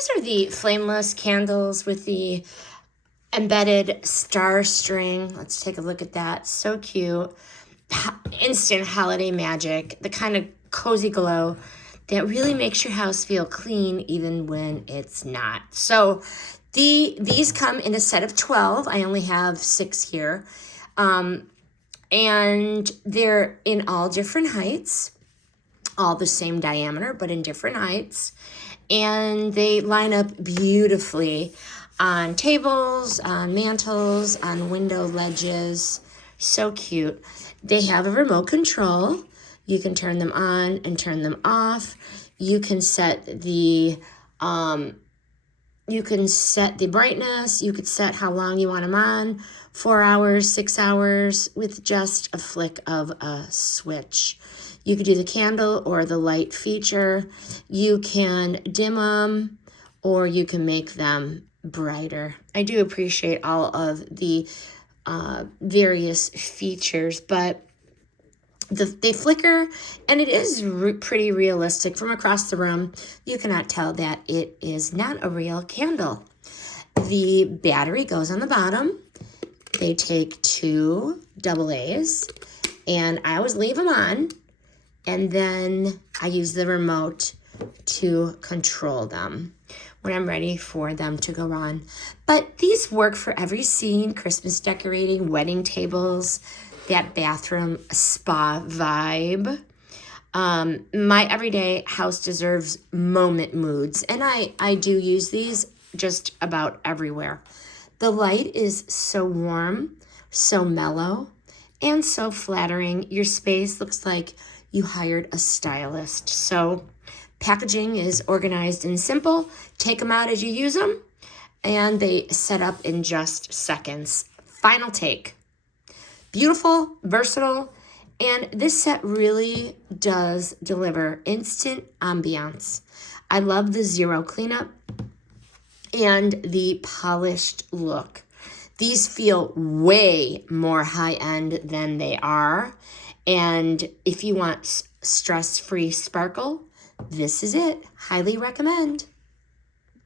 these are the Flameless candles with the embedded star string. Let's take a look at that. So cute. Instant holiday magic. The kind of cozy glow that really makes your house feel clean even when it's not. So these come in a set of 12. I only have 6 here. And they're in all different heights, all the same diameter, but in different heights. And they line up beautifully on tables, on mantles, on window ledges. So cute. They have a remote control. You can turn them on and turn them off. You can set the brightness. You could set how long you want them on. 4 hours, 6 hours with just a flick of a switch. You could do the candle or the light feature. You can dim them or you can make them brighter. I do appreciate all of the various features, but they flicker, and it is pretty realistic. From across the room, you cannot tell that it is not a real candle. The battery goes on the bottom. They take 2 AA's, and I always leave them on, and then I use the remote to control them when I'm ready for them to go on. But these work for every scene: Christmas decorating, wedding tables, that bathroom spa vibe. My everyday house deserves moment moods, and I do use these just about everywhere. The light is so warm, so mellow, and so flattering. Your space looks like you hired a stylist. So packaging is organized and simple. Take them out as you use them, and they set up in just seconds. Final take. Beautiful, versatile, and this set really does deliver instant ambiance. I love the zero cleanup and the polished look. These feel way more high-end than they are, and if you want stress-free sparkle, this is it. Highly recommend.